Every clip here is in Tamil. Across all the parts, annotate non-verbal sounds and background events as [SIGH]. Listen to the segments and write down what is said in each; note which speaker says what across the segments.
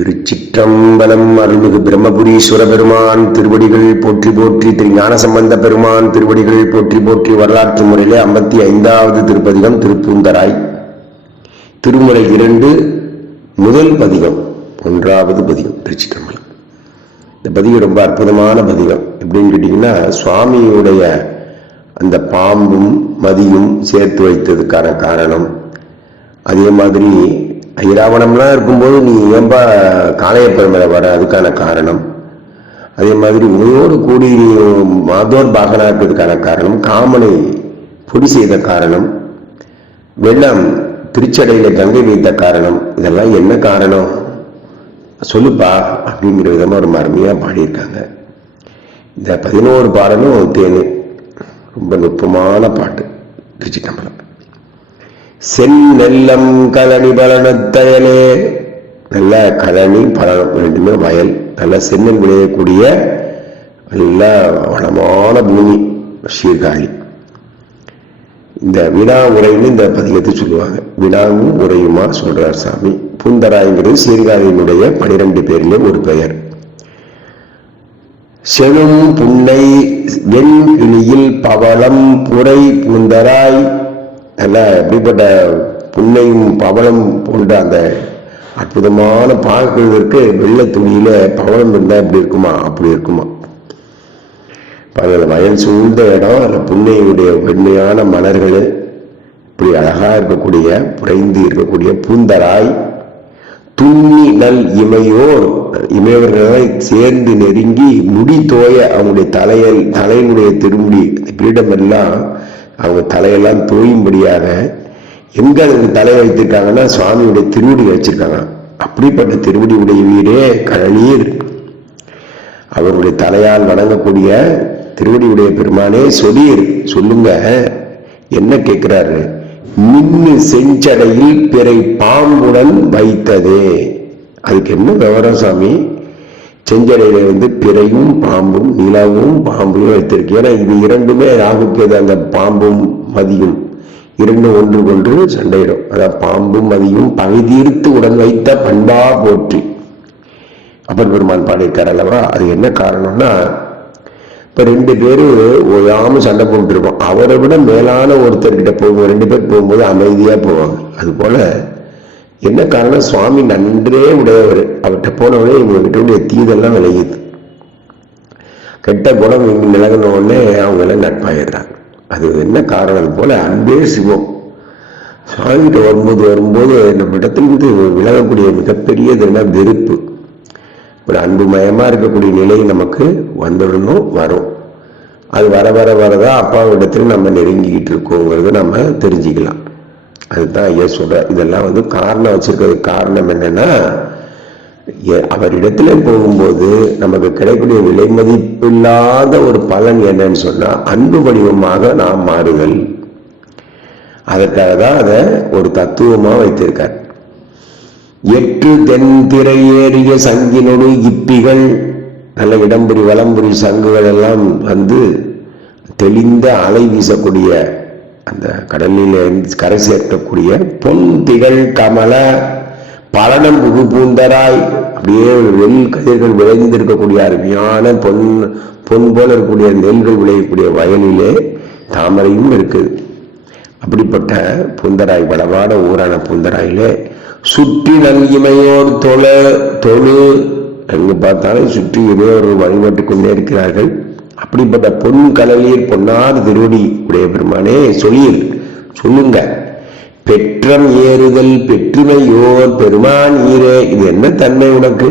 Speaker 1: திருச்சிற்றம்பலம் அருள்மிகு பிரம்மபுரீஸ்வர பெருமான் திருவடிகள் போற்றி போற்றி திரு ஞானசம்பந்த பெருமான் திருவடிகள் போற்றி போற்றி வரலாற்று முறையிலே ஐம்பத்தி ஐந்தாவது திருப்பதிகம் திருப்பூந்தராய். திருமுறை இரண்டு முதல் பதிகம் ஒன்றாவது பதிகம் திருச்சிற்றம்பலம். இந்த பதிகம் ரொம்ப அற்புதமான பதிகம். எப்படின்னு கேட்டிங்கன்னா சுவாமியுடைய அந்த பாம்பும் மதியும் சேர்த்து வைத்ததுக்கான காரணம். அதே மாதிரி ஐராவணம்லாம் இருக்கும்போது நீ ஏன்பா காளையப்பர் மேலே வர? அதுக்கான காரணம். அதே மாதிரி உனையோடு கூடி நீ மாதோர் பாகனா இருக்கிறதுக்கான காரணம் காமனை பொடி செய்த காரணம் வெள்ளம் திருச்சடையில கங்கை வைத்த காரணம் இதெல்லாம் என்ன காரணம்? சொல்லுப்பா அப்படிங்கிற விதமாக ரொம்ப அருமையாக பாடியிருக்காங்க. இந்த பதினோரு பாடலும் தேனு. ரொம்ப நுட்பமான பாட்டு. திருச்சிட்டம்பலம் செந்நெல்லம் கலனி பலனத்தயலே நல்ல கலனி பலனம் ரெண்டுமே வயல். நல்ல செந்நெல் விளையக்கூடிய நல்ல வளமான பூமி சீர்காழி. இந்த வினா உரைன்னு இந்த பதிகத்தை சொல்லுவாங்க. வினாவும் உரையுமா சொல்றார் சாமி. பூந்தராய்ங்கிறது சீர்காழியினுடைய பனிரெண்டு பேரிலே ஒரு பெயர். செழும் புன்னை வெண் இனியில் பவளம் புரை பூந்தராய் நல்ல எப்படிப்பட்ட புன்னையும் பவளம் போன்ற அந்த அற்புதமான பார்க்கிறதுக்கு வெள்ளை துணியில பவளம் இருந்தா எப்படி இருக்குமா? அப்படி இருக்குமா? அதில் வயல் சூழ்ந்த இடம் அந்த புன்னையுடைய வெண்மையான மலர்கள் இப்படி அழகா இருக்கக்கூடிய புரைந்து இருக்கக்கூடிய பூந்தராய் துண்ணி நல் இமையோர் இமையவர்களை சேர்ந்து நெருங்கி முடி தோய அவங்களுடைய தலையல் தலையினுடைய திருமுடி பீடம் எல்லாம் அவங்க தலையெல்லாம் தோயும்படியாக எங்க அதுக்கு தலை வைத்திருக்காங்கன்னா சுவாமியுடைய திருவடி வச்சிருக்காங்க. அப்படிப்பட்ட திருவடி உடைய வீடே கழனீர் அவருடைய தலையால் வணங்கக்கூடிய திருவடியுடைய பெருமானே சொலீர் சொல்லுங்க. என்ன கேட்கிறாரு? மின்னு செஞ்சடையில் பிறை பாம்புடன் வைத்ததே. அதுக்கு என்ன விவரம் சாமி? செஞ்சடையில வந்து பிறையும் பாம்பும் நிலவும் பாம்பையும் வைத்திருக்கு ஏன்னா இது இரண்டுமே ராகுக்கு அந்த பாம்பும் மதியும். இரண்டும் ஒன்று கொன்று சண்டையிடும். அதாவது பாம்பும் மதியும் பகை தீர்த்து உடன் வைத்த பண்பா போற்றி. அப்பர் பெருமான் பாடியிருக்கார் அல்லவா? அது என்ன காரணம்னா இப்ப ரெண்டு பேரும் ஓயாம சண்டை போட்டுருப்போம். அவரை விட மேலான ஒருத்தர்கிட்ட போகும் ரெண்டு பேர் போகும்போது அமைதியா போவாங்க. அது போல என்ன காரணம்? சுவாமி நன்றே உடையவர். அவர்கிட்ட போனவனே இவங்ககிட்ட உடைய தீதெல்லாம் விளையுது. கெட்ட குணம் இங்க நிலகின உடனே அவங்க எல்லாம் நட்பாயிடுறாங்க. அது என்ன காரணம் போல அன்பே சிவம். சுவாமிகிட்ட வரும்போது வரும்போது நம்ம இடத்திலிருந்து விலகக்கூடிய மிகப்பெரியது என்ன வெறுப்பு. ஒரு அன்பு மயமாக இருக்கக்கூடிய நிலை நமக்கு வந்துடணும் வரும். அது வர வர வரதான் அப்பாவிடத்துல நம்ம நெருங்கிக்கிட்டு இருக்கோங்கிறத நம்ம தெரிஞ்சுக்கலாம். அதுதான் ஐயா சொல்ற இதெல்லாம் வந்து காரணம் வச்சிருக்கிறதுக்கு காரணம் என்னன்னா அவரிடத்துல போகும்போது நமக்கு கிடைக்கக்கூடிய விலை மதிப்பில்லாத ஒரு பலன் என்னன்னு சொன்னா அன்பு வடிவமாக நாம் மாறுதல். அதற்காக தான் அதை ஒரு தத்துவமா வைத்திருக்கார். எட்டு தென் திரையேறிய சங்கினொடு இப்பிகள் நல்ல இடம்புரி வளம்புரி சங்குகள் எல்லாம் வந்து தெளிந்த அலை வீசக்கூடிய அந்த கடலில் கரை சேர்க்கக்கூடிய பொன் திகழ் கமல பலனம் புகு பூந்தராய் அப்படியே வெள் கதிர்கள் விளைந்திருக்கக்கூடிய அருமையான பொன் பொன் போல இருக்கக்கூடிய நெல்கள் விளையக்கூடிய வயலிலே தாமரையும் இருக்குது. அப்படிப்பட்ட பூந்தராய் வளவாட ஊரான பூந்தராயிலே சுற்றி நல்கிமையோர் தொழ தொழு எங்கு பார்த்தாலும் சுற்றி இமையோர்கள் வழிபட்டு கொண்டே இருக்கிறார்கள். அப்படிப்பட்ட பொன் கலலீர் பொன்னார் திருவடி உடைய பெருமானே சொல்லியில் சொல்லுங்க. பெற்றம் ஏறுதல் பெற்றுமையோர் பெருமான் ஈரே இது என்ன தன்மை உனக்கு?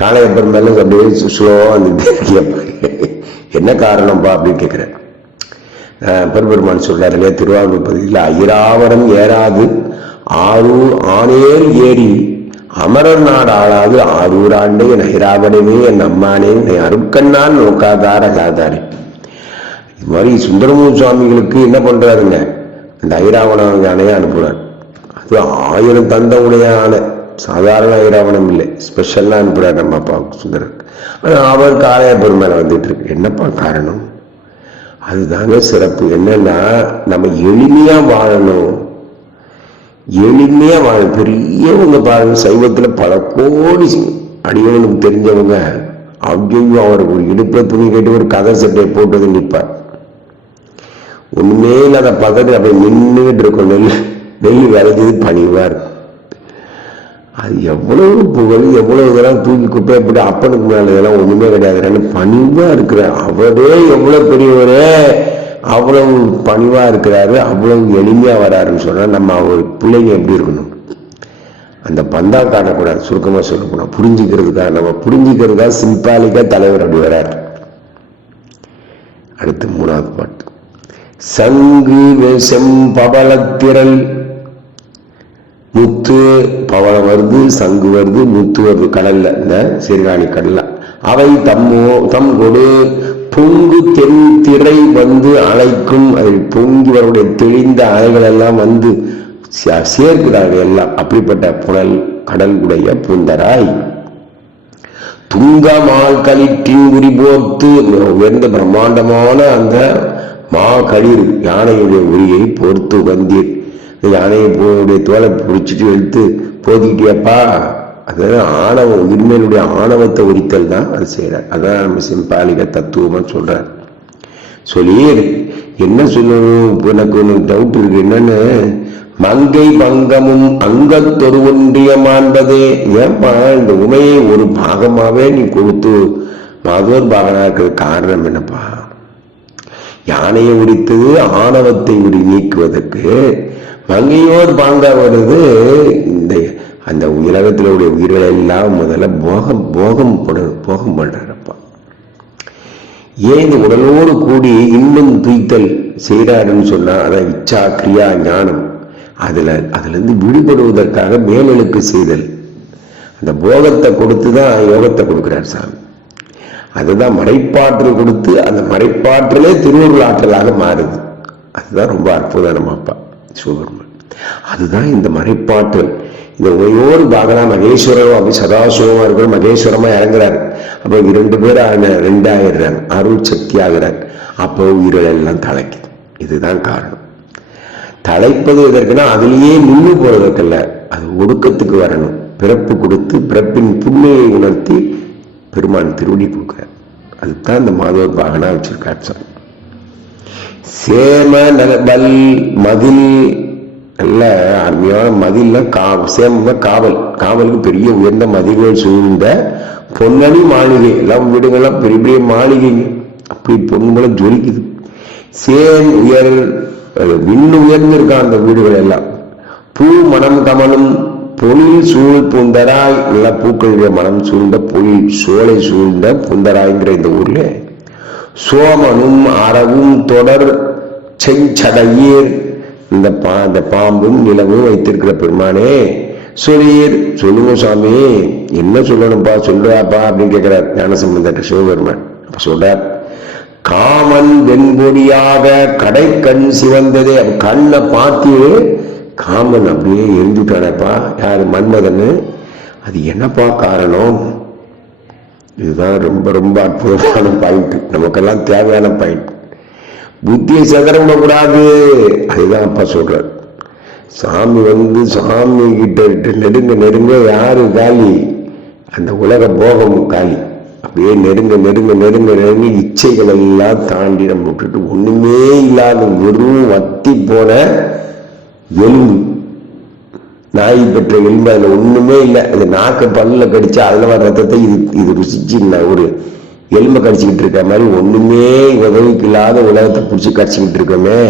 Speaker 1: காளையப்பர் மேல அப்படியே சுலோவா வந்து என்ன காரணம்ப்பா அப்படின்னு கேட்கிறேன் பெருமான் சொல்றாரு திருவாரூர் பகுதியில் ஐராவரம் ஏறாது. ஆரூர் ஆனேர் ஏறி அமரர் நாடு ஆளாது என் ஐராவணமே என் அம்மானே என் அருட்கண்ணால் நோக்காதார சாதாரி. இது மாதிரி சுந்தரமூர் சுவாமிகளுக்கு என்ன பண்றாருங்க? அந்த ஐராவணம் யானையை அனுப்புறார். அது ஆயிரம் தந்த உடைய யானை சாதாரண ஐராவணம் இல்லை. ஸ்பெஷல்லாம் அனுப்புறாரு நம்ம அப்பாவுக்கு சுந்தரருக்கு. ஆனால் அவர் காளைய பெருமையில வந்துட்டு இருக்கு என்னப்பா காரணம்? அதுதாங்க சிறப்பு. என்னன்னா நம்ம எளிமையா வாழணும். எளிமையா வாழ பெரியவங்க பாருங்க சைவத்துல பல கோடி அடியவனுக்கு தெரிஞ்சவங்க ஐயோ அவர் ஒரு இடுப்பில் துணி கட்டி ஒரு கதை சட்டையை போட்டது நிற்பார் ஒண்ணுமே இல்லாத பக்கத்து அப்படியே நின்றுகிட்டு இருக்கும் நெல் வெயில் விளைஞ்சது பணிவார். அது எவ்வளவு புகழ் எவ்வளவு இதெல்லாம் தூக்கி குப்பையை போட்டு அப்பனுக்கு மேல இதெல்லாம் ஒண்ணுமே கிடையாது பணிவா இருக்கிற அவரே எவ்வளவு பெரியவரே! அவ்வளவு பணிவா இருக்கிறாரு அவ்வளவு எளிமையா வராருன்னு சொன்னா நம்ம அவர் பிள்ளைங்க எப்படி இருக்கணும்? அந்த பந்தா காட்டக்கூடாது சுருக்கமா சொல்லக்கூடாது புரிஞ்சுக்கிறதுக்காக நம்ம புரிஞ்சுக்கிறதுக்காக சிம்பாலிக்கா தலைவர் அப்படி வராரு. அடுத்து மூணாவது பாட்டு. சங்கு செம்பவளத்திரல் முத்து பவளம் வருது சங்கு வருது முத்து வருது கடல்ல இந்த சீர்காழி கடல்ல அவை தம்மோ தம் கொடு பொங்கு தென் திரை வந்து அழைக்கும் அதில் பொங்கி தெளிந்த அலைகள் எல்லாம் வந்து சேர்க்கிறார்கள் எல்லாம். அப்படிப்பட்ட புனல் கடல் உடைய பூந்தராய். துங்கமால் களிற்றின் உரி போர்த்து உயர்ந்த பிரம்மாண்டமான அந்த மா களிர் யானையுடைய உரியை பொறுத்து வந்தீர் யானையை தோலை பிடிச்சிட்டு எடுத்து போதிக்கிட்டியப்பா அதாவது ஆணவம் உயிர்மையினுடைய ஆணவத்தை உரித்தல் தான் அது செய்கிறார் அதான் நம்ம சிம்பாலிக தத்துவமாக சொல்கிறார் சொல்லி என்ன சொல்லணும்? எனக்கு ஒன்று டவுட் இருக்கு. என்னன்னு? மங்கை பங்கமும் அங்கத்தொரு ஒன்றியமான்பதே ஏன்பா இந்த உமையை ஒரு பாகமாவே நீ கொடுத்து மாதோர் பாகனா இருக்கிற காரணம் என்னப்பா? யானையை உரித்தது ஆணவத்தை உரி நீக்குவதற்கு மங்கையோர் பாங்கா வருது. இந்த அந்த உலகத்தில் உடைய உயிர்களை எல்லாம் முதல்ல போகம் போகம் போகம் பண்றாருப்பா ஏன் இந்த உடலோடு கூடி இன்னும் துய்த்தல் செய்கிறாருன்னு சொன்னா அதான் இச்சா கிரியா ஞானம். அதுல அதுல இருந்து விடுபடுவதற்காக மேலெழுக்கு செய்தல். அந்த போகத்தை கொடுத்து தான் யோகத்தை கொடுக்குறார் சாமி. அதுதான் மறைப்பாற்றல் கொடுத்து அந்த மறைப்பாற்றலே திருவருளாற்றலாக மாறுது. அதுதான் ரொம்ப அற்புதமாப்பா சிவபெருமான். அதுதான் இந்த மறைப்பாற்றல் இந்த ஒரே பாகனா மகேஸ்வரம் அப்படி சதாசிவமா இருக்கிற மகேஸ்வரமா இறங்குறாரு. அப்ப இரண்டு பேர் ரெண்டாயிடுறாங்க அருள் சக்தி ஆகிறார் அப்போ உயிர்கள் எல்லாம் தலைக்குது இதுதான் காரணம். தலைப்பது எதற்குன்னா அதுலேயே நின்று போறதற்கல்ல. அது ஒடுக்கத்துக்கு வரணும். பிறப்பு கொடுத்து பிறப்பின் புண்ணியை உணர்த்தி பெருமான் திருவடி கொடுக்குறார். அதுதான் இந்த மாதவ பாகனா வச்சிருக்காரு. சார். சேம நல் மதில் நல்ல அருமையான மதில்ல கா சேம காவல். காவலுக்கு பெரிய உயர்ந்த மதில்கள் சூழ்ந்த பொன்னணி மாளிகை. எல்லாம் வீடுகள்லாம் பெரிய பெரிய மாளிகை அப்படி பொண்ணு ஜொலிக்குது. சேன் உயர் விண்ணு உயர்ந்திருக்கான் அந்த வீடுகள் எல்லாம். பூ மனம் கமலும் பொழில் சூழ் பூந்தராய். நல்ல பூக்களுடைய மனம் சூழ்ந்த பொழில் சோலை சூழ்ந்த பூந்தராய்ங்கிற இந்த ஊர்ல. சோமனும் அறவும் தொடர் செஞ்சடையீர். இந்த பா இந்த பாம்பும் நிலவும் வைத்திருக்கிற பெருமானே சொல்லியர் சொல்லுங்க சுவாமி என்ன சொல்லணும்ப்பா சொல்றாப்பா அப்படின்னு கேட்கிறார் ஞானசம்பந்த சிவபெருமான். அப்ப சொல்றார் காமன் வெண்பொடியாக கடைக்கண் சிவந்ததே. கண்ணை பார்த்து காமன் அப்படியே எரிஞ்சுட்டானப்பா. யாரு? மன்மதன்னு அது என்னப்பா காரணம்? இதுதான் ரொம்ப ரொம்ப அற்புதமான பாயிண்ட் நமக்கெல்லாம் தேவையான பாயிண்ட் புத்தியை சதற விடக்கூடாது. அதுதான் அப்பா சொல்றார். சாமி வந்து சாமி கிட்ட நெருங்க நெருங்க யாரு காலி? அந்த உலக போகம் காலி. அப்படியே நெருங்க நெருங்க நெருங்க நெருங்க இச்சைகள் எல்லாம் தாண்டி நம்ம விட்டுட்டு ஒண்ணுமே இல்லாத வெறும் வத்தி போன எலும்பு. நாய் பெற்ற எலும்பு அதுல ஒண்ணுமே இல்லை. அது நாக்கு பல்ல கடிச்சா அதுல வர ரத்தத்தை இது இது ருசிச்சு ஒரு எலும்பை கடிச்சிக்கிட்டு இருக்க மாதிரி ஒன்றுமே உதவிக்கு இல்லாத உலகத்தை பிடிச்சி கடிச்சிக்கிட்டு இருக்கோமே.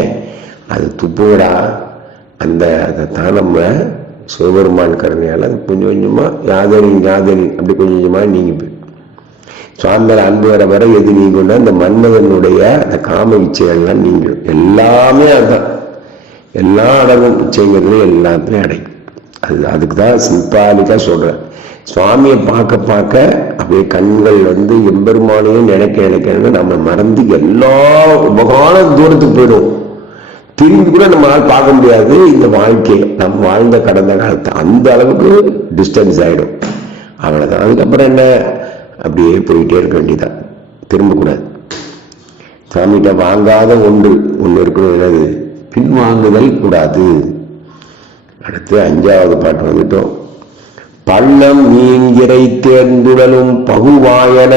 Speaker 1: அது துப்புவடா அந்த அதை தான் நம்ம சிவபெருமான் கருணையால் அது கொஞ்சம் கொஞ்சமாக யாதரி யாதரி அப்படி கொஞ்சம் கொஞ்சமாக நீங்கி போய் அன்பு வர வர எது நீங்கன்னா அந்த மன்மதனுடைய அந்த காம இச்சைகள்லாம் நீங்கும் எல்லாமே அதுதான். எல்லா அடங்கும் இச்சைங்கிறது எல்லாத்துலையும் அடைக்கும் அது அதுக்கு தான் சிம்பாலிக்காக சொல்கிறேன் சுவாமியை பார்க்க பார்க்க அப்படியே கண்கள் வந்து எம்பெருமானையும் நினைக்க நினைக்க நம்ம மறந்து எல்லா உபகான தூரத்துக்கு போயிடும். திரும்பி கூட நம்மளால் பார்க்க முடியாது இந்த வாழ்க்கை நம்ம வாழ்ந்த கடந்த காலத்தை அந்த அளவுக்கு டிஸ்டன்ஸ் ஆயிடும். அவ்வளோதான் அதுக்கப்புறம் என்ன? அப்படியே போயிட்டே இருக்க வேண்டியதான் திரும்பக்கூடாது. சாமிகிட்ட வாங்காத ஒன்று. ஒன்று இருக்கணும். என்னது? பின்வாங்குதல் கூடாது. அடுத்து அஞ்சாவது பாட்டு வந்துட்டோம். பள்ளம் மீன்கிரை தேர்ந்துடலும் பகுவாயன.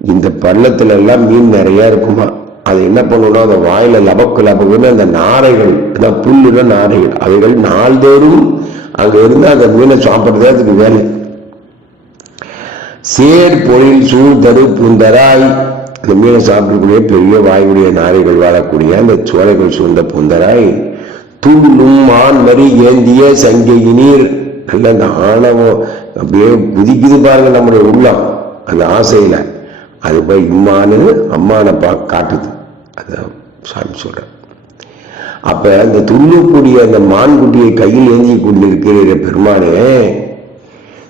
Speaker 1: இந்த பள்ளத்துல எல்லாம் மீன் நிறைய இருக்குமா? அது என்ன பண்ணணும் அந்த வாயில லபக்கு லபக்குன்னு அந்த நாரைகள் அந்த புல்லுன நாரைகள் அவைகள் நாள்தோறும் அங்க இருந்து அந்த மீனை சாப்பிடுறதே அதுக்கு வேலை. சேர் பொழில் சூழ்தரு பூந்தராய். புந்தராய் மீனை சாப்பிடக்கூடிய பெரிய வாயுடைய நாரைகள் வாழக்கூடிய அந்த சோலைகள் சூழ்ந்த புந்தராய். துள்ளும் மான் மறி ஏந்திய சங்கை நீர் நல்ல அந்த ஆணவம் அப்படியே குதிக்குது பாருங்க நம்முடைய உள்ளம். அந்த ஆசையில. அது போய் இம்மானு அம்மானை பா காட்டுது. அத சாமி சொல்ற அப்ப அந்த துள்ளக்கூடிய அந்த மான்குட்டியை கையில் ஏந்தி கொண்டிருக்கிற பெருமானே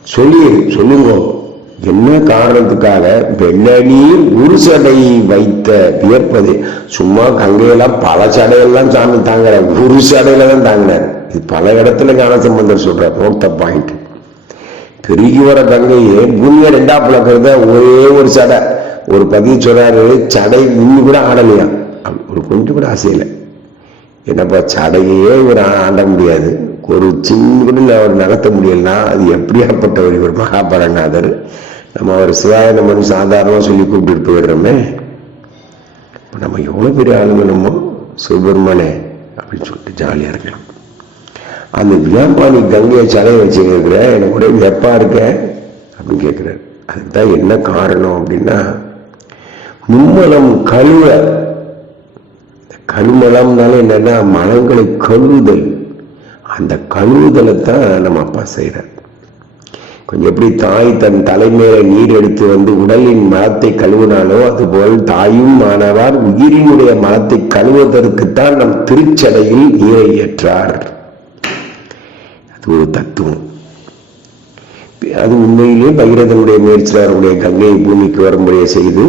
Speaker 1: சொல்லி சொல்லுங்க. என்ன காரணத்துக்காக? வெள்ளநீர் ஒரு சடை வைத்த வியப்பது சும்மா கங்கையெல்லாம் பல சடையெல்லாம் சாமி தாங்குற ஒரு சடையில தான் தாங்கினார். இது பல இடத்துல ஞானசம்பந்தர் சொல்றார் நோட் த பாயிண்ட் பெருகி வர கங்கையே பூமியை ரெண்டா பிளக்கிறத ஒரே ஒரு சடை. ஒரு பதிவு சொல்றாரு சடை இன்னும் கூட ஆடலையா? ஒரு கொஞ்சம் கூட அசையலை என்னப்பா சடையே இவர் ஆட முடியாது. ஒரு சின்ன கூட அவர் நகர்த்த முடியலன்னா அது எப்படியாப்பட்டவர் இவர் மகாபரநாதர். நம்ம அவர் சிவாயனமனு சாதாரணமாக சொல்லி கூப்பிட்டு போயிடுறோமே. இப்போ நம்ம எவ்வளோ பெரிய ஆளுங்க நம்ம? சுப்பிரமணே அப்படின்னு சொல்லிட்டு ஜாலியாக இருக்கலாம். அந்த வியாபாரி கங்கையை சடையை வச்சுருக்கிற எனக்கு கூட வெப்பா இருக்க? அப்படின்னு கேட்குறாரு. அதுக்கு தான் என்ன காரணம் அப்படின்னா மும்மலம் கழுவ கழுமலம்னால என்னன்னா மலங்களை கழுவுதல். அந்த கழுவுதலை தான் நம்ம அப்பா செய்கிறார் கொஞ்சம் எப்படி தாய் தன் தலைமையில நீர் எடுத்து வந்து உடலின் மலத்தை கழுவினாலோ அதுபோல் தாயும் மாணவார் உயிரினுடைய மலத்தை கழுவுவதற்குத்தான் நம் திருச்சடையில் நீரை ஏற்றார். ஒரு தத்துவம். அது உண்மையிலே பகிரதனுடைய முயற்சியாளருடைய கங்கையை பூமிக்கு வரும்படியை செய்து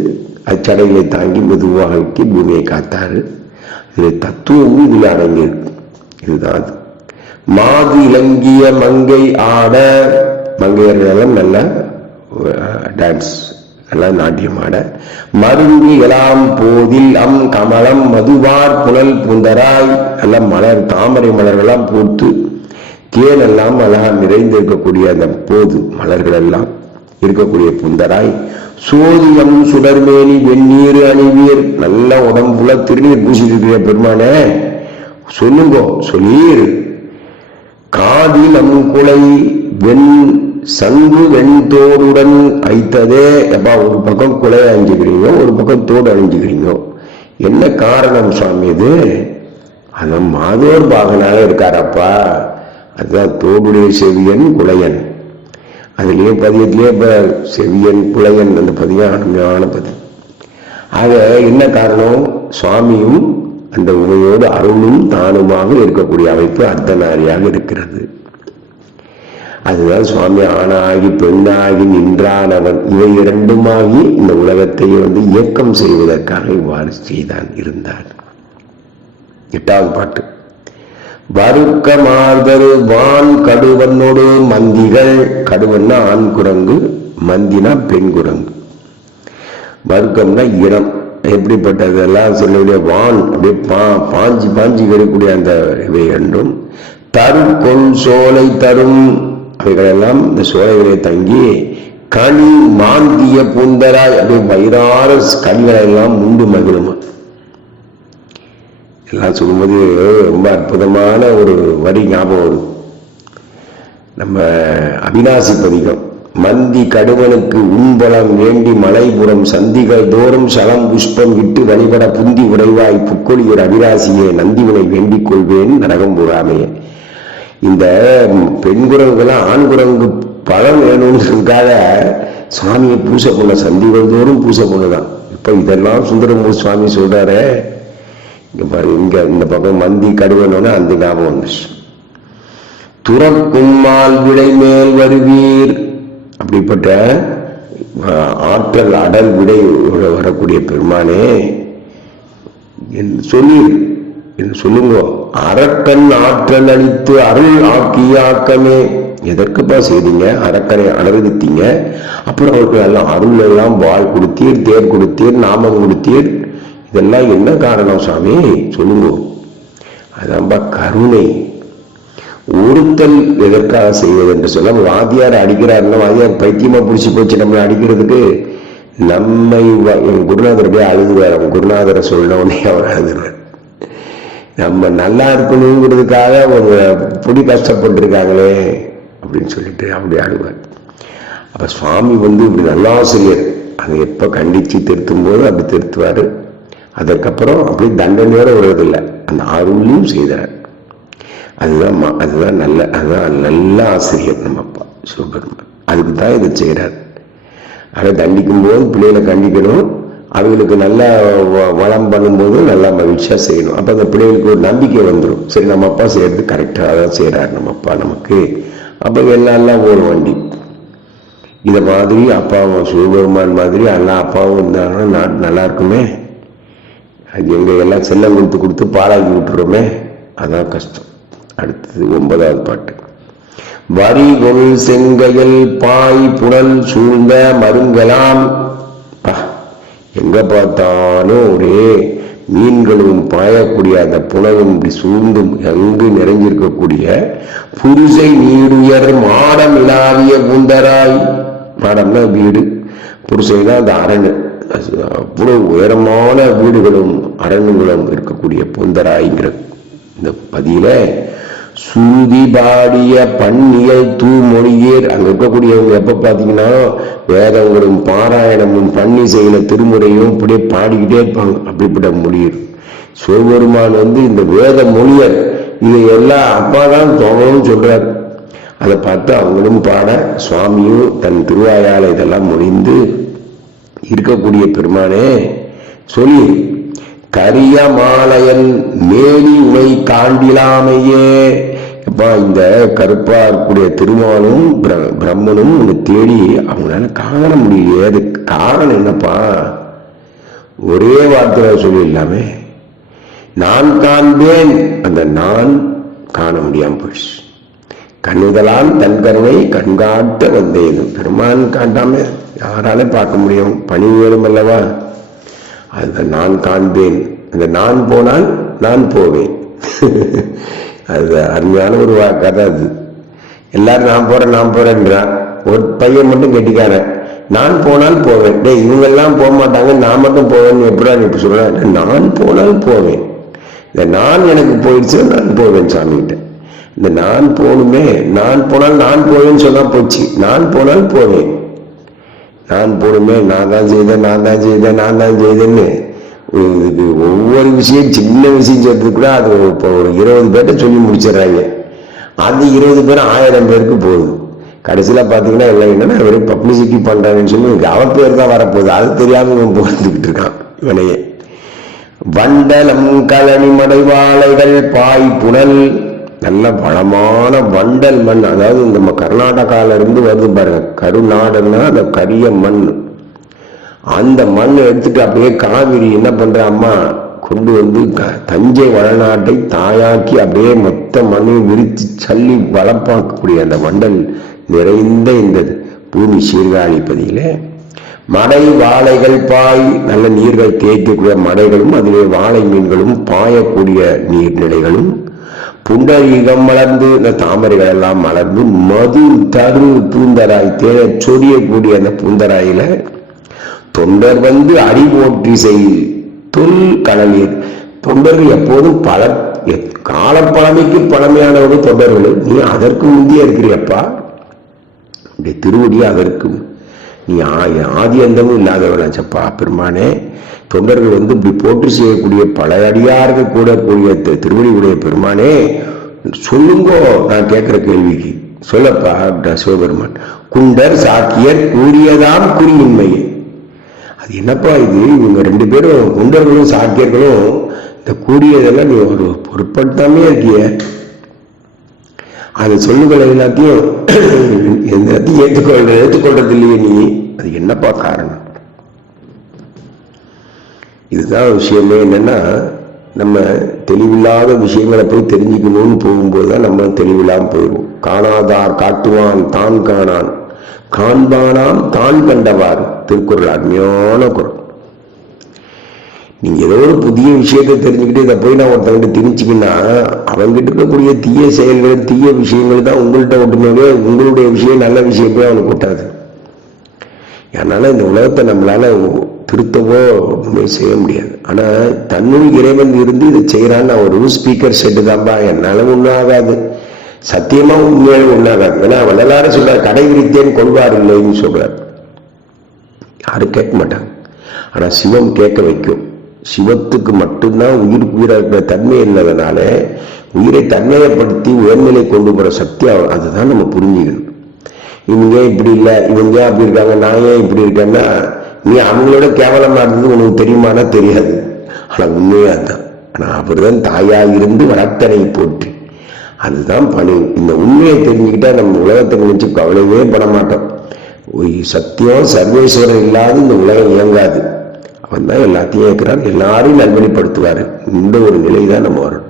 Speaker 1: அச்சடைகளை தாங்கி மெதுவாக பூமியை காத்தாரு. இது தத்துவமும் இதில் அடங்கியிருக்கு இதுதான். அது மாது இலங்கிய மங்கை ஆட. மங்கையர்களெல்லாம் நல்ல டான்ஸ் எல்லாம் நாட்டியம் ஆட. மருங்கி எலாம் போதில் அம் கமலம் மதுவார் புனல் புந்தராய். எல்லாம் மலர் தாமரை மலர்களெல்லாம் பூத்து தேனெல்லாம் அழகா அழகா நிறைந்திருக்கக்கூடிய அந்த போது மலர்கள் எல்லாம் இருக்கக்கூடிய புந்தராய் சோதியம் சுடர்மேனி வெந்நீர் அணிவீர் நல்ல உடம்புல திருநீர் பூசிட்டு பெருமானே. சொல்லுங்க சொல்லீர். காதில் அங்குலை வெண் சங்கு வெண்தோடுடன் ஐத்ததே. எப்பா ஒரு பக்கம் குலை அணிஞ்சுக்கிறீங்க ஒரு பக்கம் தோடு அணிஞ்சுக்கிறீங்க. என்ன காரணம் சுவாமி இது? அந்த மாதோர் பாகனாக இருக்காரப்பா. அதுதான் தோடுடைய செவியன் குலையன் அதுலயே பதியத்திலேயே இப்போ செவியன் குலையன் அந்த பதியம் அருமையான பதி ஆக என்ன காரணம்? சுவாமியும் அந்த உமையோடு அருளும் தானுமாக இருக்கக்கூடிய அமைப்பு அர்த்தநாரியாக இருக்கிறது. அதுதான் சுவாமி ஆணாகி பெண்ணாகி நின்றானவன். இவை இரண்டுமாகி இந்த உலகத்தை வந்து இயக்கம் செய்வதற்காக இவ்வாறு செய்தான் இருந்தார். எட்டாவது பாட்டு. வருக்க மார்பரு வான் கடுவனோடு மந்திகள் கடுவன்னா ஆண் குரங்கு மந்தினா பெண் குரங்கு வர்க்கம்னா இனம். எப்படிப்பட்டதெல்லாம் சொல்லக்கூடிய வான் அப்படியே பா பாஞ்சி பாஞ்சி கிடைக்கூடிய அந்த இவை என்றும் தரு கொள் சோலை தரும். அவைகளெல்லாம் இந்த சோலைகளை தங்கி கனி மாந்திய பூந்தராய் அப்படியே வயிறார கண்களெல்லாம் முண்டு உண்டு மகிழுமா. எல்லாம் சொல்லும்போது ரொம்ப அற்புதமான ஒரு வரி ஞாபகம் வரும். நம்ம அவினாசி பதிகம் மந்தி கடுவனுக்கு உண்பலம் வேண்டி மலைபுறம் சந்திகள் தோறும் சலம் புஷ்பம் விட்டு வழிபட புந்தி உடைவாய் புக்கொழியர் அவிராசியே நந்திவனை வேண்டிக் கொள்வேன் நரகம் புறாமையே இந்த பெண் குரங்குலாம் ஆண் குரங்கு பழம் வேணும்ன்றதுக்காக சுவாமியை பூசை பண்ண சந்திகள் தோறும் பூசை பண்ணுதான். இப்ப இதெல்லாம் சுந்தரமூர் சுவாமி சொல்றாரு இங்க பாரு இங்க இந்த பக்கம் மந்தி கடுவனோட அந்த ஞாபகம் வந்துச்சு துறக்கும் மால் விடை மேல் வருவீர். அப்படிப்பட்ட ஆற்றல் அடல் விடை வரக்கூடிய பெருமானே என்று சொல்லி என்று சொல்லுங்க. அரக்கன் ஆற்றல் அளித்து அருள் ஆக்கிய ஆக்கமே. எதற்குப்பா செய்தீங்க? அரக்கனை அடர்வித்தீங்க அப்புறம் அவருக்கு எல்லாம் அருள் எல்லாம் வாழ் கொடுத்தீர் தேர் கொடுத்தீர் நாமம் கொடுத்தீர். இதெல்லாம் என்ன காரணம் சாமி? சொல்லுங்க. அதான்பா கருணை. ஒருத்தல் எதற்காக செய்வது என்று சொல்ல வாத்தியார் அடிக்கிறாருன்னா வாதியார் பைத்தியமா பிடிச்சி போச்சு நம்மளை அடிக்கிறதுக்கு நம்மை என் குருநாதர் போய் அழுதுவார். அவன் குருநாதரை சொன்ன உடனே அவர் அழுதுவார் நம்ம நல்லா இருக்கணுங்கிறதுக்காக அவங்க புடி கஷ்டப்பட்டிருக்காங்களே அப்படின்னு சொல்லிட்டு அப்படி ஆடுவார் அப்ப சுவாமி வந்து இப்படி நல்லாசிரியர் அதை எப்ப கண்டிச்சு திருத்தும் போது அப்படி திருத்துவாரு. அதுக்கப்புறம் அப்படி தண்டனையோட விடுறதில்லை. அந்த அருளையும் செய்தார். அதுதான் ம- அதுதான் நல்ல அதுதான் நல்ல ஆசிரியர் நம்ம அப்பா சிவபெருமான். அதுக்கு தான் இதை செய்கிறார் அதை தண்டிக்கும் போது பிள்ளைகளை கண்டிக்கணும். அவங்களுக்கு நல்லா வ- வளம் பண்ணும்போது நல்லா மகிழ்ச்சியாக செய்யணும். அப்போ அந்த பிள்ளைகளுக்கு ஒரு நம்பிக்கை வந்துடும் சரி நம்ம அப்பா செய்கிறது கரெக்டாக தான் செய்கிறார் நம்ம அப்பா நமக்கு. அப்போ எல்லாம் ஒரு ஓடும் வண்டி. இதை மாதிரி அப்பாவும் சிவபெருமான் மாதிரி எல்லா அப்பாவும் இருந்தாங்கன்னா நான் நல்லா இருக்குமே. அது எங்கே எல்லாம் செல்லம் கொடுத்து கொடுத்து பாழாக்கி விட்டுறோமே அதான் கஷ்டம். அடுத்தது ஒன்பதாவது பாட்டு. வரிகொள் செங்கையில் பாய் புனல் சூழ்ந்த மருங்கலாம். எங்க பார்த்தாலும் ஒரே மீன்களும் பாயக்கூடிய அந்த புனலும் இப்படி சூழ்ந்தும் எங்கு நிறைஞ்சிருக்கக்கூடிய புரிசை நீடுயர் மாடம் இலாவிய குந்தராய். மாடம்னா வீடு. புருஷைனா அந்த அரண் அவ்வளவு உயரமான வீடுகளும் அரண்களும் இருக்கக்கூடிய புந்தராய்ங்கிற இந்த பதியில சூதி பாடிய பன்னியல் தூமொழியேர் அங்க இருக்கக்கூடியவங்க எப்ப பாத்தீங்கன்னா வேதங்களும் பாராயணமும் பன்னி செய்யல திருமுறையும் இப்படியே பாடிக்கிட்டே இருப்பாங்க. அப்படிப்பட்ட மொழியர். சிவபெருமான் வந்து இந்த வேத மொழியர் இதை எல்லாம் அப்பா தான் சொல்றாரு. அதை பார்த்து அவங்களும் பாட சுவாமியும் தன் திருவாயால இதெல்லாம் முடிந்து இருக்கக்கூடிய பெருமானே சொல்லி கரிய மாலையன் மேலி உமை காண்டிலாமையே அப்பா இந்த கருப்பா இருக்கக்கூடிய திருமாலும் பிரம்மனும் உன்னை தேடி அவங்களால காண முடியலையே. அது காரணம் என்னப்பா? ஒரே வார்த்தையில சொல்லிடலாமே. நான் காண்பேன். அந்த நான் காண முடியாம போயிடுச்சு. கண்ணுதலால் தன் கருணை கண்காட்ட வந்தேன். பெருமான் காட்டாம யாரால பார்க்க முடியும்? பணி வேணும் அல்லவா? அதுதான் நான் காண்பேன். அந்த நான் போனால் நான் போவேன். [LAUGHS] அது அருமையான ஒரு கதை அது. எல்லாரும் நான் போறேன் நான் போறேன்றான் ஒரு பையன் மட்டும் கெட்டிக்காரன். நான் போனால் போவேன். டேய் இவங்கெல்லாம் போக மாட்டாங்க. நான் மட்டும் போவேன்னு எப்படா நீ இப்படி சொல்றேன் நான் போனால் போவேன். இந்த நான் எனக்கு போயிடுச்சு நான் போவேன் சாமிகிட்ட. இந்த நான் போகணுமே. நான் போனால் நான் போவேன்னு சொன்னா போச்சு. நான் போனால் போவேன். நான் போடுமே நான் தான் செய்தேன் நான் தான் செய்தேன் நான் தான் செய்தேன்னு. இதுக்கு ஒவ்வொரு விஷயம் சின்ன விஷயம் சொல்றது கூட அது இப்போ ஒரு இருபது பேர்ட்ட சொல்லி முடிச்சிடுறாங்க. அந்த இருபது பேர் ஆயிரம் பேருக்கு போகுது கடைசியில் பார்த்தீங்கன்னா எல்லாம் என்னன்னா வெறும் பப்ளிசிட்டி பண்ணுறாங்கன்னு சொல்லி இவனுக்கு அவன் பேர் தான் வரப்போகுது. அது தெரியாமல் இவன் போட்டுக்கிட்டு இருக்கான் இவனையே. வண்டலம் கலனி மடைவாளைகள் பாய் புனல் நல்ல வளமான வண்டல் மண். அதாவது நம்ம கர்நாடகால இருந்து வருது பாருங்க கருநாடுன்னா அந்த கரிய மண். அந்த மண் எடுத்துட்டு அப்படியே காவிரி என்ன பண்ற கொண்டு வந்து க- தஞ்சை வளநாட்டை தாயாக்கி அப்படியே மொத்த மண்ணையும் விரித்து சல்லி வளப்பாக்கக்கூடிய அந்த வண்டல் நிறைந்த இந்த பூமி சீர்காழி பதியிலே. மடை வாழைகள் பாய் நல்ல நீர்கள் தேய்க்கக்கூடிய மடைகளும் அதிலே வாழை மீன்களும் பாயக்கூடிய நீர்நிலைகளும் புண்டரீகம் மலர்ந்து இந்த தாமரைகள் எல்லாம் மலர்ந்து மது தரு பூந்தராய் தேன சொரியக்கூடிய அந்த பூந்தராயில தொண்டர் வந்து அடி போற்றி செய் தொல் கடலீர் தொண்டர்கள் எப்போதும் பல எ- காலப்பழமைக்கு பழமையானவர்கள் தொண்டர்கள். நீ அதற்கு முந்திய இருக்கிறியப்பா. திருவடி அதற்கு நீ ஆ- ஆதி அந்தமும் இல்லாதவனாச்சப்பா பெருமானே. தொண்டர்கள் வந்து இப்படி போற்றி செய்யக்கூடிய பல அடியார்கள் கூட கூடிய திருவடி உடைய பெருமானே சொல்லுங்கோ நான் கேட்கிற கேள்விக்கு. சொல்லப்பா அப்படின்னா சிவபெருமான். குண்டர் சாக்கியர் கூறியதாம் குறியின்மையே. அது என்னப்பா இது? இவங்க ரெண்டு பேரும் குண்டர்களும் சாக்கியர்களும் இந்த கூடியதெல்லாம் நீ ஒரு பொருட்படுத்தாமே இருக்கிய. அது சொல்லுகள் எல்லாத்தையும். எல்லாத்தையும் ஏற்றுக்கொள்ள ஏற்றுக்கொள்றது இல்லையே நீ. அது என்னப்பா காரணம்? இதுதான் விஷயமே என்னன்னா நம்ம தெளிவில்லாத விஷயங்களை போய் தெரிஞ்சுக்கணும்னு போகும்போது தான் நம்ம தெளிவில்லாமல் போயிடுவோம். காணாதார் காட்டுவான் தான் காணான். காண்பானாம் தான் கண்டவார். திருக்குறள் அருமையான குரல். நீங்க ஏதோ ஒரு புதிய விஷயத்தை தெரிஞ்சுக்கிட்டு இதை போய் நான் ஒருத்தங்கிட்ட திணிச்சிக்கின்னா அவங்ககிட்ட இருக்கக்கூடிய தீய செயல்கள் தீய விஷயங்கள் தான் உங்கள்கிட்ட ஒட்டுமே உங்களுடைய விஷயம் நல்ல விஷயத்தையும் அவனுக்கு கொட்டாது அதனால இந்த உலகத்தை நம்மளால திருத்தவோ செய்ய முடியாது. ஆனா தன்னுள் இறைவன் இருந்து இதை செய்யறான்னு அவர் ஒரு ஸ்பீக்கர் செட்டு தான்பா என்னால ஒன்றும் ஆகாது சத்தியமா உண்மையால ஒன்றாகாது ஏன்னா வள்ளலார சொல்றார் கடை விரித்தேன் கொள்வார் இல்லைன்னு சொல்றார். யாரும் கேட்க மாட்டாங்க. ஆனா சிவம் கேட்க வைக்கும். சிவத்துக்கு மட்டும்தான் உயிர் உயிராக இருக்கிற தன்மை இல்லாதனால உயிரை தன்மையப்படுத்தி உயர்நிலை கொண்டு போற சக்தி அதுதான் நம்ம புரிஞ்சுக்கணும். இவங்க ஏன் இப்படி இல்லை? இவங்க ஏன் அப்படி இருக்காங்க? நான் ஏன் இப்படி இருக்கேன்னா நீ அவங்களோட கேவலமா இருந்தது உனக்கு தெரியுமானா தெரியாது. ஆனா உண்மையா தான் ஆனா அவர்தான் தாயா இருந்து வளர்த்தனை போற்றி. அதுதான் பணி. இந்த உண்மையை தெரிஞ்சுக்கிட்டா நம்ம உலகத்தை நினைச்சு கவலையே பட மாட்டோம். சத்தியம் சர்வேஸ்வரர் இல்லாத இந்த உலகம் இயங்காது. அவன் தான் எல்லாத்தையும் இயக்குறான் எல்லாரையும் நல்வழிப்படுத்துவார். இந்த ஒரு நிலை தான் நம்ம வரணும்.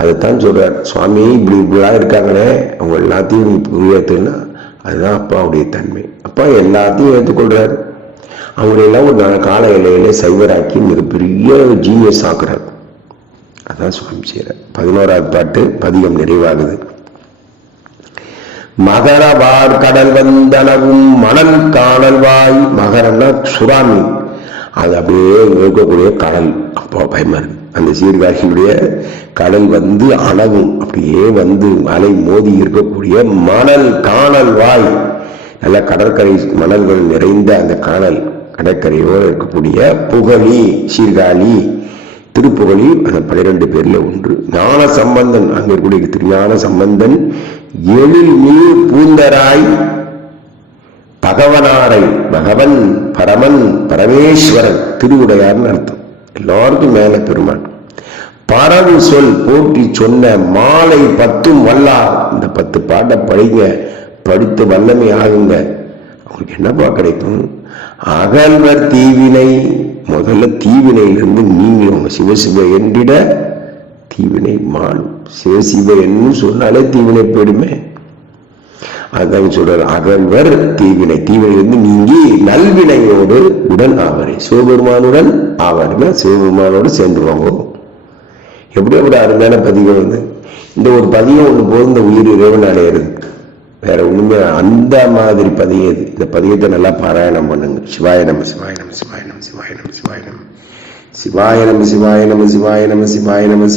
Speaker 1: அதைத்தான் சொல்றார். சுவாமி இப்படி இப்படிலாம் இருக்காங்களே அவங்க எல்லாத்தையும் உயர்த்துன்னா அதுதான் அப்பாவுடைய தன்மை. அப்பா எல்லாத்தையும் ஏற்றுக்கொள்றாரு அவங்களெல்லாம் ஒரு நாள் கால இலையில சைவராக்கி மிகப்பெரிய ஜீனியஸ் ஆக்குறார். அதான் சுவாமி செய்யறார் பதினோராவது பாட்டு பதிகம் நிறைவாகுது. மகரவார் கடல் வந்தனவும் மணல் காணல்வாய் மகரம்னா சுறாமி. அது அப்படியே இருக்கக்கூடிய கடல். அப்போ பயமா இருக்கு. அந்த சீர்காழியுடைய கடல் வந்து அணவும். அப்படியே வந்து மலை மோதி இருக்கக்கூடிய மணல் காணல் வாய். நல்ல கடற்கரை மணல்கள் நிறைந்த அந்த காணல். கடற்கரையோடு இருக்கக்கூடிய புகழி சீர்காழி திருப்புகழி அந்த பனிரெண்டு பேர்ல ஒன்று. ஞான சம்பந்தன் அங்க இருக்கக்கூடிய திருஞான சம்பந்தன் எழில் நீர் பூந்தராய் பகவனாரை பகவன் பரமன் பரமேஸ்வரன் திருவுடையார்னு அர்த்தம். எல்லாருக்கும் மேல பெருமான். பரவு சொல் போற்றி சொன்ன மாலை பத்தும் வல்லா இந்த பத்து பாட்டை படிங்க படித்து வல்லமை ஆகுங்க. அவங்களுக்கு என்னப்பா கிடைக்கும்? அகல்வர் தீவினை முதல்ல தீவினையிலிருந்து நீங்களும் சிவசிவ என்றிட தீவினை மாறும். சிவசிவ என்னும் சொன்னாலே தீவினை போயிடுமே. அதான் சொல்றார் அகல்வர் தீவினை. தீவினையிலிருந்து நீங்கி நல்வினையோடு உடன் ஆவாரே. சிவபெருமானுடன் ஆவாருன்னா சிவபெருமானோடு சேர்ந்துருவாங்க. எப்படி எப்படி அருமையான பதிகம் வந்து. இந்த ஒரு பதிகம் ஒன்று போது இந்த உயிர் இறைவன் அடையிறது வேற ஒண்ணுமே அந்த மாதிரி பதியது இது இந்த பதியத்தை நல்லா பாராயணம் பண்ணுங்க. சிவாய நம சிவாய நம சிவாய நம சிவாய நம சிவாய நம சிவாய நம சிவாய நம சிவாய நம சிவாய நம